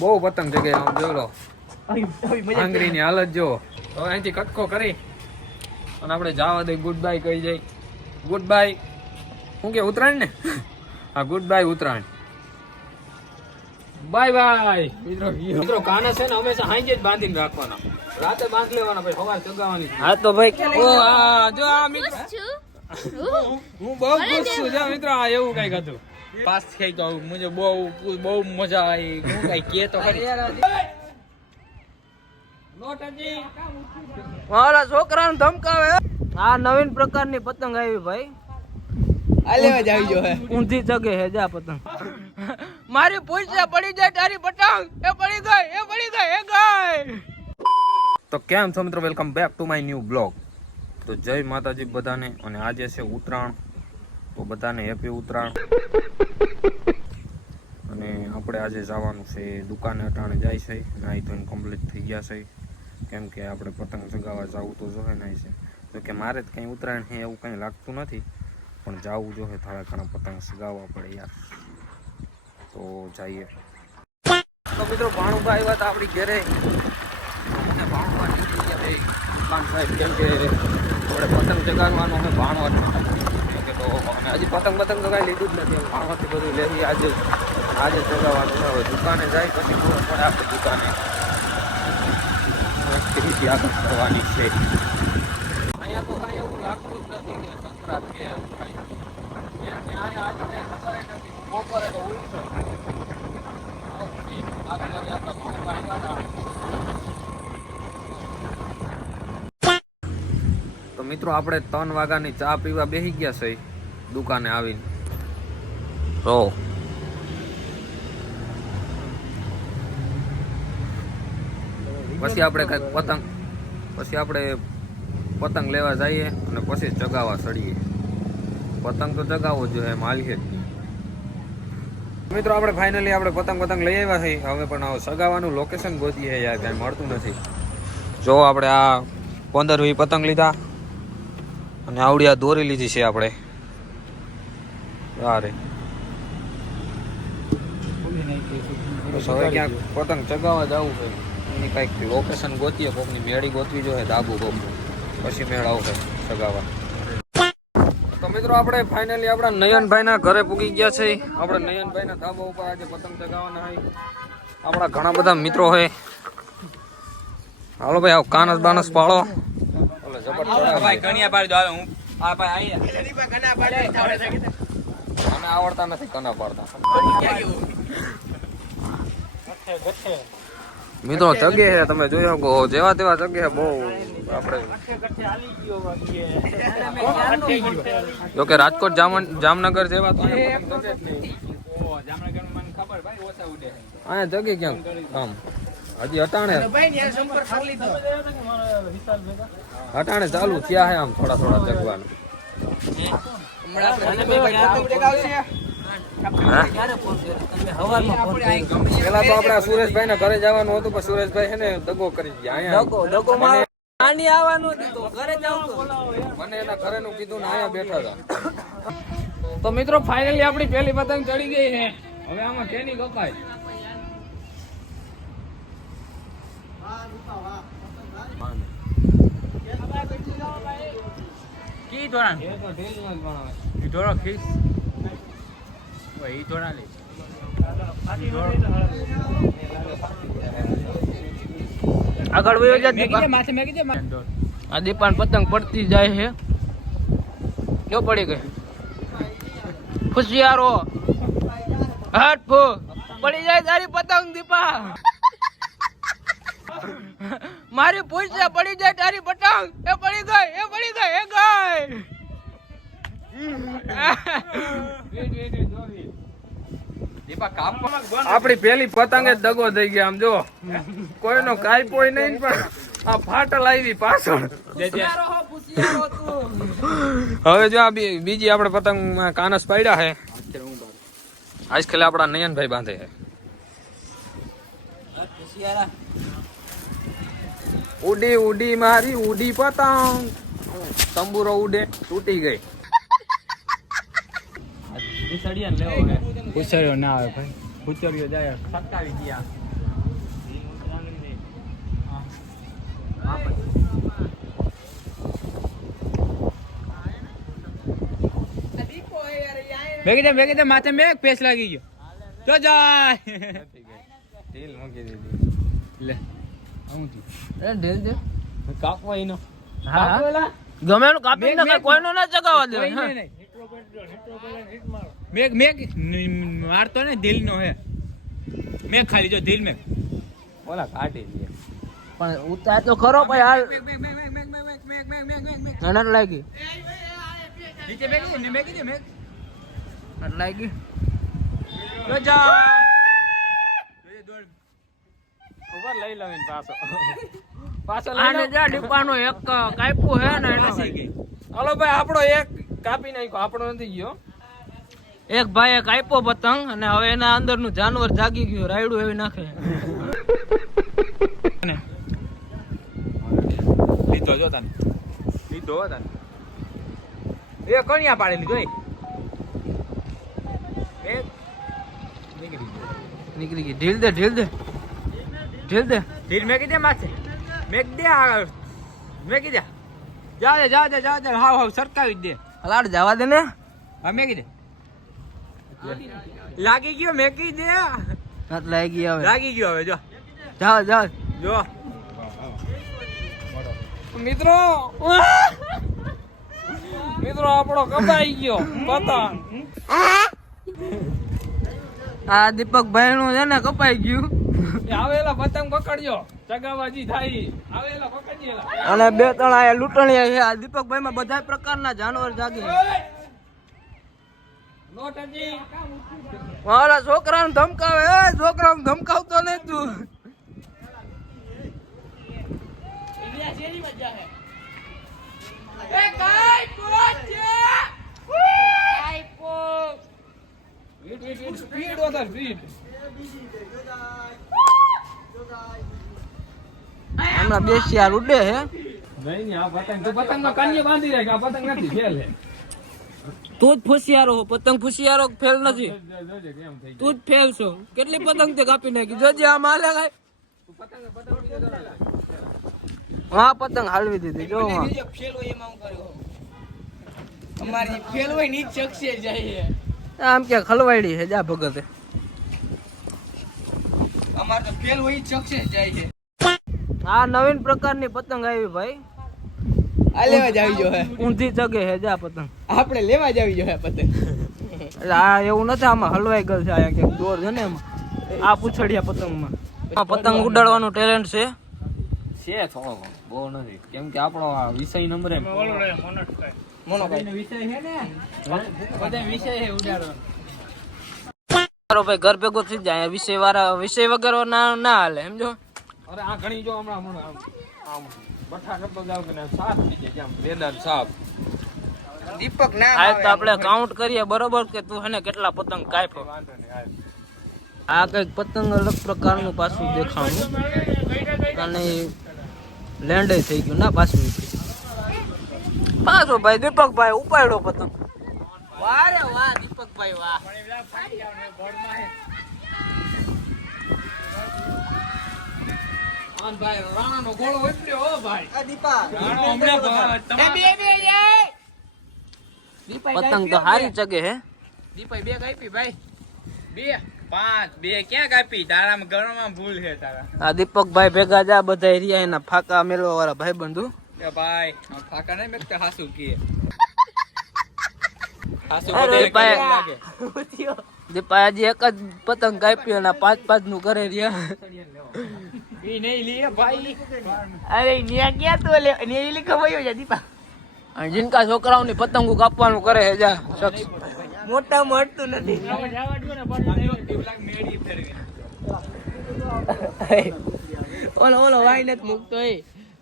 બહુ પતંગ જગ્યાએ આમ જોઈ લો આંગળીની હાલત જો. હવે અહીંથી કટકો કરી અને આપણે જવા દઈ ગુડ બાય કહી જાય. ગુડ બાય શું કે ઉત્તરાયણ ને? હા good bye Uttarayan. Bye bye મિત્રો. મિત્રો કાના છે ને હંમેશા હાંજે જ બાંધીને રાખવાના, રાતે બાંધ લેવાના, પછી સવાર ચગાવવાની. હા તો ભાઈ ઓ આ જો આ મિત્રો હું બહુ ખુશ છું જો મિત્રો. આ એવું કઈક હતું. પાસ થઈ ગયો મુજે બહુ મજા આવી. હું કઈ કે તો ખરી મારા છોકરાને ધમકાવે. આ નવીન પ્રકારની પતંગ આવી ભાઈ, આ લેવા જ આવી જો હે. ઊંધી જગે હે જા પતંગ. મારી પૂછે પડી જાય તારી પતંગ, એ પડી ગઈ, એ પડી ગઈ, એ ગઈ. તો કેમ છો મિત્રો, welcome back to my new blog. તો જય માતાજી બધાને. અને આજે છે ઉત્તરાયણ, તો બધાને હેપી ઉત્તરાયણ. અને આપણે આજે જવાનું છે દુકાને. અટાણે જાય છે, નાહી ધોઈને કમ્પ્લીટ થઈ ગયા છે, કેમ કે આપણે પતંગ ચગાવવા જવું તો જોહે નહીં છે. તો કે મારે જ કંઈ ઉત્તરાયણ છે એવું કંઈ લાગતું નથી, પણ જવું જોઈએ, થોડા ઘણા પતંગ ચગાવવા પડે યાર. તો જઈએ. તો મિત્રો ભાણુભાઈ આવ્યા હતા આપણી ઘરે, અને ભાણુભા નીકળી ગયા છે ખાન સાહેબ, કેમ કે આપણે પતંગ ચગાવવાનું અમે ભાણવા તો અમે હજી પતંગ તો કાંઈ લીધું જ નથી. ભાણવાથી બધું લેવી આજે ચગાવવાનું છે. હવે દુકાને જાય પછી ખબર પડે આપણે દુકાને એક્ટિવિટી આગળ કરવાની છે. અહીંયા તો કાંઈ એવું લાગતું જ નથી કે સંક્રાંત કે બપોરે તો ઉલટો. તો મિત્રો આપણે 3 વાગ્યાની ચા પીવા બેસી ગયા છે દુકાને આવીને. તો પછી આપણે કઈક પતંગ લેવા જઈએ અને પછી ચગાવવા ચડીએ. પતંગ તો ચગાવવો જોઈએ, એમ હાલીએ જ. મિત્રો આપણે ફાઇનલી આપણે પતંગ લઈ આવ્યા છે. હવે પણ સગાવાનું લોકેશન ગોતીએ યાર, કાંઈ મળતું નથી. જો આપણે આ 15-20 પતંગ લીધા અને આવડી આ દોરી લીધી છે આપણે. અરે હવે ક્યાંક પતંગ ચગાવવા જવું છે, એની કંઈક લોકેશન ગોતીએ, કોકની મેળી ગોતવી જોઈએ, ધાબુ કોકનું, પછી મેળ આવશે સગાવા. તો મિત્રો આપણે ફાઇનલી આપણા નયનભાઈના ઘરે પૂગી ગયા છે. આપણે નયનભાઈના ધાબા ઉપર આજે પતંગ ચગાવવાના હોય. આપણા ઘણા બધા મિત્રો હોય. હાલો ભાઈ, આવ કાનસ બાનસ પાડો. મને આવડતા નથી કના પાડતા. મિત્રો ચગે છે, તમે જોઈ શકો જેવા તેવા ચગે છે બહુ. આપણે જોકે રાજકોટ જામનગર જેવા તો અહીંયા જગે ક્યાંક આમ હજી અટાણે ચાલુ થયા છે આમ થોડા જગવાનું. પેલા તો આપડા સુરેશભાઈ ના ઘરે જવાનું હતું, પણ સુરેશભાઈ છે ને દગો કરી ગયા. મને એના ઘરે નું કીધું ને અહીંયા બેઠા હતા. તો મિત્રો ફાઇનલી આપડી પેલી પતંગ ચડી ગઈ છે. હવે આમાં કેની કપાય. કી ધોરણ એ તો ઢીલ નો જ બનાવે. ઈ ધોરો ખીસ ઈ ધોરા લે. આગળ વયો જા દીપા. માથે મેકી દે. આ દીપાન પતંગ પડતી જાય છે. ક્યો પડી ગઈ? ખુશિયારો હાથ ફો પડી જાય તારી પતંગ દીપા. મારી પૂછે પડી જાય તારી પતંગ, એ પડી ગઈ, એ પડી ગઈ, એ ગઈ. આપડી પેલી પતંગ જ દગો થઈ ગયા. આમ જો કોઈનો કાપ્યો નહીં, પણ આ ફાટલ આવી પાછળ. હવે જો આ બીજી આપણે પતંગ કાનસ પાડ્યા છે. આજકાલ આપડા નયનભાઈ બાંધે છે. ઉડી ઉડી મારી ઉડી પતંગ, તંબુરો ઉડે તૂટી ગઈ. પૂછડ્યો ના આવે ભાઈ, પૂછડ્યો જાય સટકાવી ગયા. મેગી દે માથે મેં પેસ લાગી ગયો તો જાય તેલ મૂકી દીધી લે આવું થયું એ ઢેલ દે કાપવા એનો હા ગમે એનું કાપી નાખે કોઈનો ના ચગાવવા દે મેગ મારતો ને દિલ નો હે મેં ખાલી જો દિલ મેં ઓલા કાઢી દે પણ ઉતાર તો ખરો ભાઈ હાલ નનર લાગી નીચે મેગી દે મેગ નનર લાગી તો જા ઉપર લઈ લવીને પાછો આને જા ડીપાનો એક કાપ્યું હે ને એટલે હાલો ભાઈ આપણો એક કાપી નાખ્યો આપણો નથી ગયો એક ભાઈએ કાપ્યો પતંગ અને હવે એના અંદરનું જાનવર જાગી ગયું રાયડું એવી નાખે લીધો જો તને એ કણિયા પાડેલી જોઈ નીકળી ગઈ ઢીલ દે ઢીલ મેગી દે માથે મેગ દે મેગી દે જા દે હાવ સરકાવી દે હલાડ જવા દે ને હા મેગી દે લાગી ગયો મેગી દે હાથ લાગી હવે લાગી ગયો હવે જો જાવ જો મિત્રો આપણો કપાઈ ગયો પતંગ આ દીપકભાઈ નું છે ને કપાઈ ગયું આવેલા પતંગ પકડજો ચગાવાજી થાય આવેલા પકડીએલા અને બે ત્રણ આ લૂંટણીયા છે આ દીપકભાઈ માં બધા પ્રકારના જાનવર જાગે નોટજી મારા છોકરાને ધમકાવે છોકરાને ધમકાવતો નહીં તું સ્પીડ વધાર સ્પીડ હમણાં બેસી આ ઉડે હે નહીં આ પતંગ તો પતંગમાં કાનીએ બાંધી રાખ આ પતંગ નથી ફેલ હે તું જ ફુસિયારો હો પતંગ ફુસિયારો ફેલ નથી જોજે કેમ થઈ તું જ ફેલ છો કેટલી પતંગ તે કાપી નાખી જોજે આ માલે કાઈ હા પતંગ હાલવી દીધી જો હા ફેલ હોય એમાં હું કર્યો અમારી ફેલ હોય ની ચકશે જાય આમ કે ખલવાડી છે જા ભગતે અમાર તો ફેલ હોય ચકશે જાય છે આ નવીન પ્રકારની પતંગ આવી ભાઈ આ લેવા જ આવી જો હે ઊંધી જગે હે જા પતંગ આપણે લેવા જ આવી જો હે પતંગ એટલે આ એવું નથી આમાં હલવાઈ ગયેલ છે આ ક્યાંક દોર છે ને એમાં આ પૂછડિયા પતંગમાં આ પતંગ ઉડાડવાનું ટેલેન્ટ છે છે થોડો બહુ નથી કેમ કે આપણો આ વિષય નંબર એમ મોનો વિષય હે ને બધા વિષય હે ઉડાડવાનો મારો ભાઈ ઘર ભેગો થઈ જાય વિષય વાળા વિષય વગર ના હાલે સમજો અરે આ ઘણી જો હમણાં આમ બઠા કરતો જાવ કે સાફ થઈ જાય આમ બેદાર સાફ દીપક નામ આ તો આપણે કાઉન્ટ કરીએ બરોબર કે તું હને કેટલા પતંગ કાપ્યો આ કઈક પતંગ અલગ પ્રકારનું પાછું દેખાણું અને લેન્ડ થઈ ગયું ના પાછું પાછો ભાઈ દીપકભાઈ ઉપાડ્યો પતંગ વાહ રે વાહ દીપકભાઈ વાહ ભાઈ રાણાનો ગોળો ઉતર્યો હો ભાઈ આ દીપા રાણો હમણાં પતંગ તો હારી જગે હે દીપાઈ બે કાપી ભાઈ 2 5 2 ક્યાં કાપી તારામાં ગણવામાં ભૂલ છે તારા આ દીપકભાઈ ભેગા જા બધા એરિયા એના ફાકા મેળવા વાળા ભાઈ બંધુ એ ભાઈ આમ ફાકા નહીં મેકતા હાસુ કીએ હાસુ અરે બધાને ભાઈ. કેવું લાગે દીપા હજી એક જ પતંગ કાપી અને 5 નું કરે રહ્યા ઈ નહીં લીએ ભાઈ અરે ન્યા ક્યાં તો લે ન્યા ઈ ખવાયો જા દીપા અને જીનકા છોકરાઓની પતંગો કાપવાનું કરે હે જા શખ્સ મોટા મળતું નથી મેળી ફેરવી ઓલો વાઈ નથી મૂકતો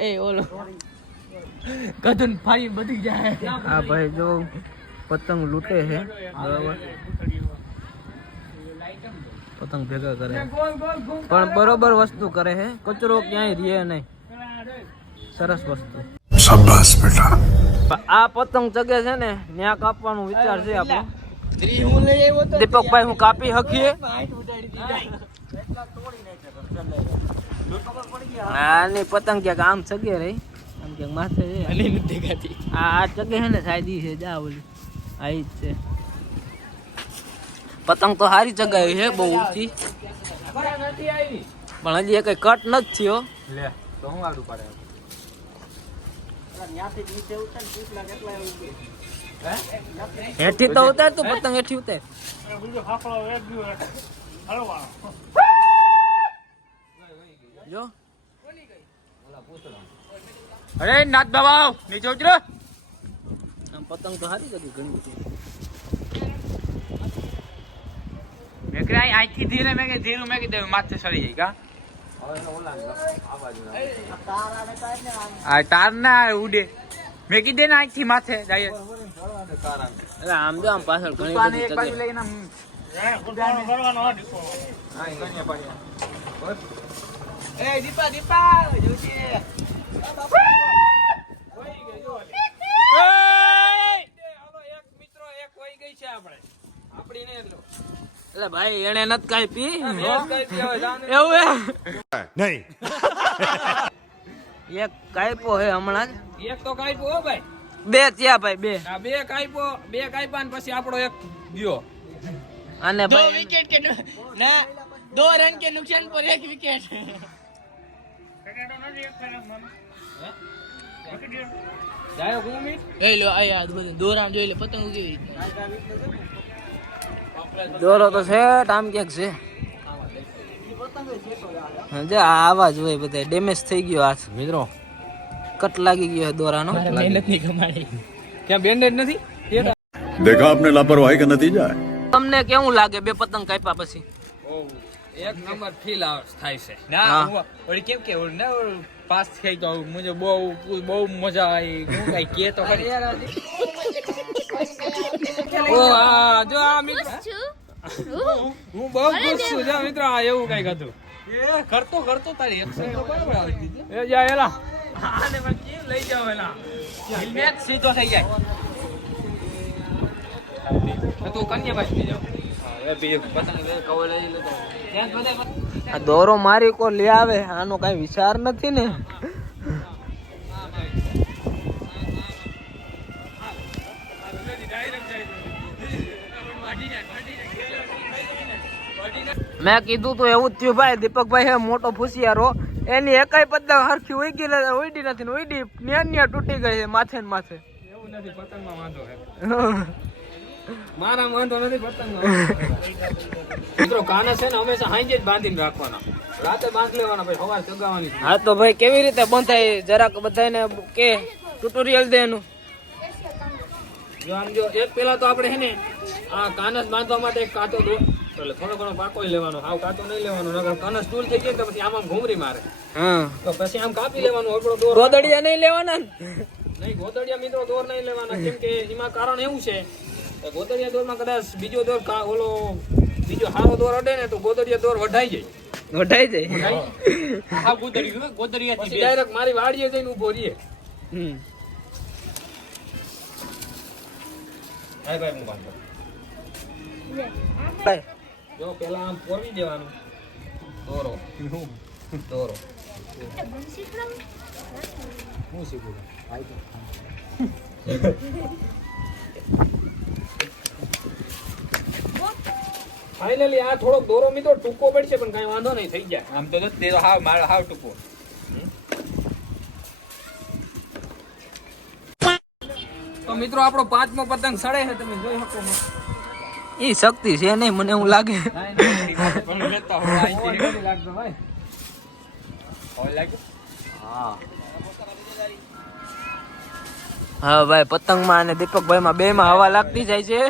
એ ઓલો કદન ફાઈ બધી જાય આ ભાઈ જો પતંગ લૂંટે છે બરાબર પતંગ ભેગા કરે પણ બરોબર વસ્તુ કરે છે કચરો ક્યાંય રહે નહીં સરસ વસ્તુ શાબાશ બેટા આ પતંગ જગે છે ને ન્યા કાપવાનો વિચાર છે આપણો હું લઈ આવ્યો તો દીપકભાઈ હું કાપી હકીએ આની પતંગ ક્યાંક આમ ચગે રહી આમ ક્યાંક માથે છે અને નથી દેખાતી આ ચગે છે ને સાયદી છે જા ઓલી આ ઈ જ છે પતંગ તો સારી ચગાવી છે બહુ ઊંચી, પણ હજી કઈ કટ નથી થયો. લે તો હું આડું પાડે હેઠી તો ઉતાર તું, પતંગ હેઠી ઉતાર. જો અરે નાથ બાબા નીચે ઉતરો. આમ પતંગ તો સારી ચગી ઘણી બધી. મેં કે અહીંથી ધીરે મેં કે ધીરું મેં કીધું માથે સડી જાય કા. આ તાર ના ઉડે મેં કીધે ને અહીંથી માથે જાય. એટલે આમ જો આમ પાછળ ઘણી પાણી બધી એક બાજુ ચગે. લઈને આમ એ દીપા દીપા જોજે. એટલે ભાઈ એને નથી કાંઈ પી એવું નહીં. એક કાંઈપો હે હમણાં જ. એક તો કાપ્યો હો ભાઈ. બે થયા ભાઈ, બે. આ બે કાપ્યા ને પછી આપણો એક ગયો. અને दो ભાઈ विकेट के ना 2 रन के नुकसान पर 1 विकेट. जायो घूमी ए लो आया दो राम જોઈ લે પતંગ ઉગી. દોરો તો છે આમ ક્યાંક છે. જે આવા જ હોય બધા, ડેમેજ થઈ ગયો હાથ મિત્રો, કટ લાગી ગયો દોરાનો. મહેનત ની કમાણી. ક્યાં બેન્ડેજ નથી? देखा आपने लापरवाही का नतीजा है. તમને કેવું લાગે બે પતંગ કાપ્યા પછી? એક નંબર ફીલ થાય છે. ના હા. હું ઓલી કેમ કે ઓલી ના પાસ થઈ ગયો મુજે બહુ મજા આવી. હું કઈ કે તો ખરી. ઓ આ જો આ મિત્ર હું બહુ ખુશ છું જો મિત્ર, આ એવું કઈક હતું. એ કરતો તારી એક્શન તો બરાબર આવી દીધી. એ જા એલા આને પણ કેમ લઈ જાવ એલા હેલ્મેટ સીધો થઈ જાય. તું કન્યા થઈ જાવ. એ બીજો પતંગ કવર લઈ લેતો ત્યાં બધા આ દોરો મારી કો લે આવે, આનો કઈ વિચાર નથી ને. મેં કીધું તો એવું જ થયું ભાઈ. દીપકભાઈ હે મોટો ફુસિયારો, એની એકાઈ પતંગ હરખી ઉડી નથી ને ઉડી ન્યા તૂટી ગઈ છે માથે ને માથે. એવું નથી, પતંગમાં વાંધો છે. મારા વાંધો નથી, પતંગમાં મિત્રો કાના છે ને હંમેશા હાંજે જ બાંધીને રાખવાના, રાતે બાંધ લેવાના, પછી સવારે ચગાવવાની. હા તો ભાઈ કેવી રીતે બંધાય જરાક બધાને કે ટ્યુટોરિયલ દે એનું. જો આમ જો એક પેલા તો આપણે છે ને આ કાનસ બાંધવા માટે એક કાચો દો એટલે થોડો ઘણો પાકો લેવાનો, હાવ કાચો નહીં લેવાનો, નકર કાનસ ટૂલ થઈ જાય તો પછી આમ ઘૂમરી મારે, હા તો પછી આમ કાપી લેવાનું. આપણો દોર ગોદડિયા નહીં લેવાના ને? નહીં, ગોદડિયા મિત્રો દોર નહીં લેવાના, કેમ કે એમાં કારણ એવું છે કે ગોદડિયા દોરમાં કદાચ બીજો દોર ઓલો બીજો સારો દોર અડે ને તો ગોદડિયા દોર વઢાઈ જાય. વઢાઈ જાય. હા ગોદરિયા પછી ડાયરેક્ટ મારી વાડીએ જઈને ઉભો રહીએ. હમ. હાય ભાઈ હું બાંધો. ભાઈ જો પેલા આમ પોરવી દેવાનું દોરો દોરો. હું શીખું ફાઇનલી આ થોડોક દોરો મિત્રો ટૂંકો પડશે પણ કઈ વાંધો નહીં, થઈ જાય. આમ તો નથી તો હાવ મારો હાવ ટૂંકો. તો મિત્રો આપણો 5મો પતંગ સડે છે, તમે જોઈ શકો છો. ઈ શક્તિ છે નહીં મને એવું લાગે. પણ લેતા હો અહીંથી નથી લાગતો ભાઈ. હોય લાગે. હા હા ભાઈ, પતંગમાં અને દીપકભાઈમાં બે માં હવા લાગતી જાય છે.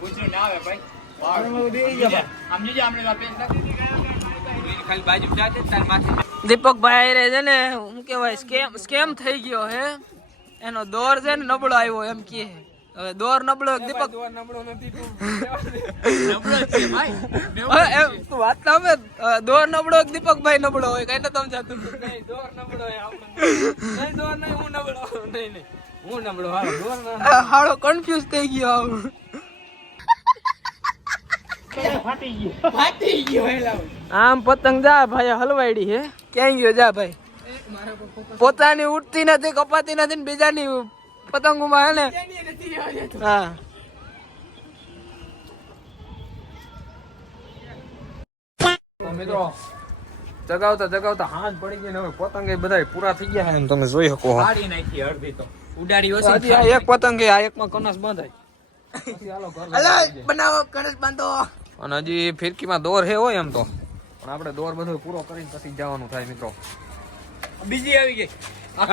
પૂછ્યું ના આવે ભાઈ. આમ જોજે આમને પેન ખાલી બાજુ જાતે તાર માથે. દીપકભાઈ રે છે ને શું કેવાય સ્કેમ થઈ ગયો હે. એનો દોર છે ને નબળો આવ્યો એમ કે. હવે દોર નબળો દીપક દોર નબળો નથી, તું નબળો છે ભાઈ. તું વાત સાંભળે, દોર નબળો દીપકભાઈ નબળો હોય કઈ ન સમજાતું. નહીં, દોર નબળો છે આપણો. નહીં દોર નહીં, હું નબળો. નહીં નહીં હું નબળો, હાલો દોર ના. હાળો કન્ફ્યુઝ થઈ ગયો આવું. આમ પતંગ જા ભાઈ હલવાડી હે ક્યાં ગયો જા ભાઈ પોતાની ઉડતી નથી કપાતી નથી ને બીજાની પતંગોમાં હે ને હા તો મિત્રો જગાવતા જગાવતા હાથ પડી ગઈ ને હવે પતંગ બધા પૂરા થઈ ગયા છે તમે જોઈ શકો છો. પાડી નાખી અડધી તો ઉડાડી ઓછી હજી આ એક પતંગ આ એકમાં કનસ બંધાય પછી હાલો ઘર બનાવો કણસ બાંધો અને હજી ફિરકીમાં દોર હે હોય એમ તો પણ આપણે દોર બધો પૂરો કરીને પછી જવાનું થાય મિત્રો. બીજી આવી ગઈ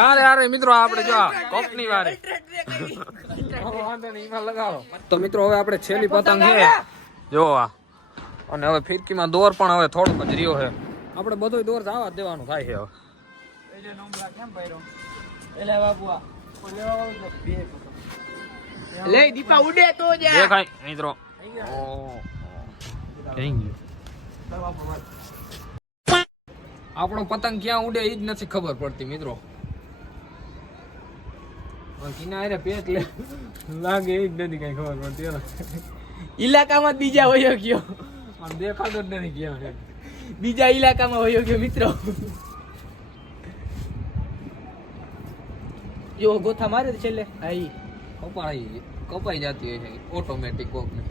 અરે અરે મિત્રો આપણે જો કંપની વાળી વાંધો નહીં એમાં લગાવો. તો મિત્રો હવે આપણે છેલ્લી પતંગ છે જો આ અને હવે ફિરકીમાં દોર પણ હવે થોડોક જ રહ્યો છે આપણે બધો દોર જવા જ દેવાનું થાય છે હવે. લે દીપા ઉડે તો જા દેખાય મિત્રો આપણો પતંગ ક્યાં ઉડે એ જ નથી ખબર પડતી મિત્રો. કિનારે પેક લાગે એ જ નથી કઈ ખબર પડતી એનો. ઇલાકામાં બીજા વયો ગયો આમ દેખાતો જ નથી ક્યાં છે. બીજા ઇલાકામાં વયો ગયો મિત્રો જો ગોથા મારે છે છેલ્લે આઈ કપાઈ જતી હોય છે ઓટોમેટિક કોક ને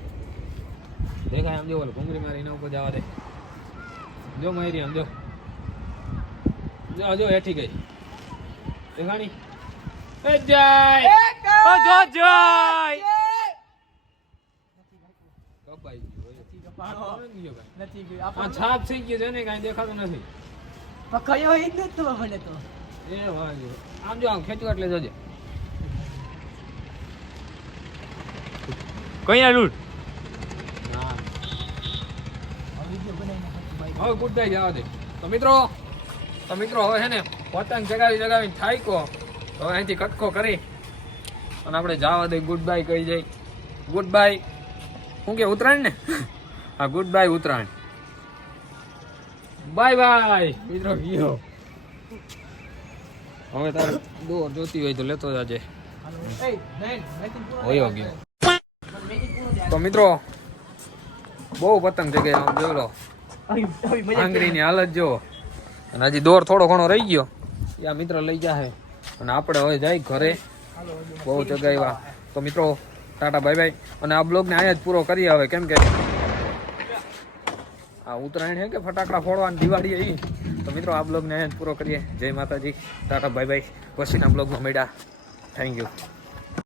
દેખાય આમ જો ઓલો ભૂંગળી મારી એના ઉપર જવા દે જો મારી આમ જો જો જો હેઠી ગઈ દેખાણી એ જાય ઓ જો જાય કપાઈ ગઈ નથી આ છાપ થઈ ગઈ છે ને કાઈ દેખાતું નથી પકડ્યો એ જ નતો મને તો એ વાંધો આમ જો આમ ખેંચો એટલે જોજે કઈ લૂટ હવે ગુડ બાય જવા દે. તો મિત્રો હવે છે ને પતંગ જગાવીને થાયકો હવે અહીંથી કટકો કરી અને આપણે જવા દે ગુડ બાય કહી જાય ગુડ બાય શું કે ઉત્તરાયણ ને હા good bye Uttarayan bye bye મિત્રો ગયો હવે તારે દોર જોતી હોય તો લેતો જાજે હોયો ગયો. તો મિત્રો બહુ પતંગ જગ્યાએ આમ જોઈ લો આંગળીની હાલત જો અને હજી દોર થોડો ઘણો રહી ગયો યા મિત્ર લઈ જાય અને આપણે હવે જાય ઘરે બહુ જગાવ્યા. તો મિત્રો ટાટા બાય બાય અને આ બ્લોગને અહીંયા જ પૂરો કરીએ હવે કેમ કે આ ઉત્તરાયણ છે કે ફટાકડા ફોડવાની દિવાળી આવી. તો મિત્રો આ બ્લોગને અહીંયા જ પૂરો કરીએ. જય માતાજી ટાટા બાય બાય પછીના બ્લોગમાં મળ્યા. Thank you.